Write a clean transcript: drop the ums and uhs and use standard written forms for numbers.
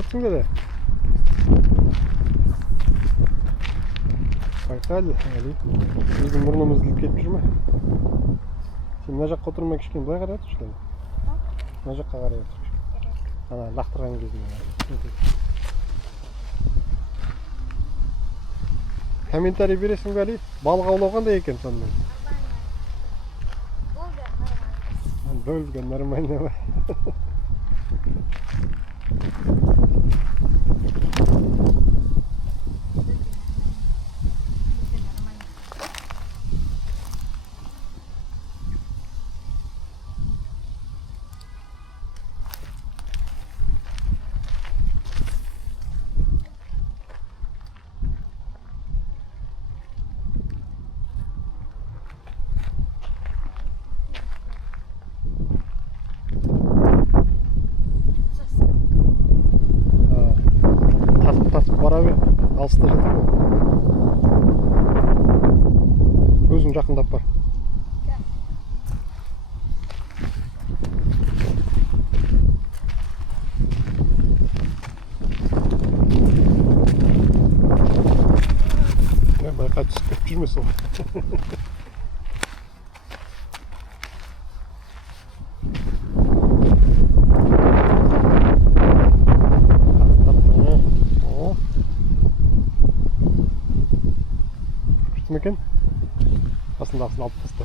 көрсің де. Қайтады, Али. Біздің мұрнымыз іліп кетіп жүр ме? Сен мына жаққа отырмай кішкене былай қарай отыршы. Мына жаққа қарай отыршы. Ана лақтырған кезінде. Комментарий бересің бе, Али? Балық аулау қандай екен сонымен? Долга нормально ба? Алыста жатыр ғой. Өзің жақындап бар. Байқа түсіп кетіп жүрмесің. Екен? Басындағысын алып таста.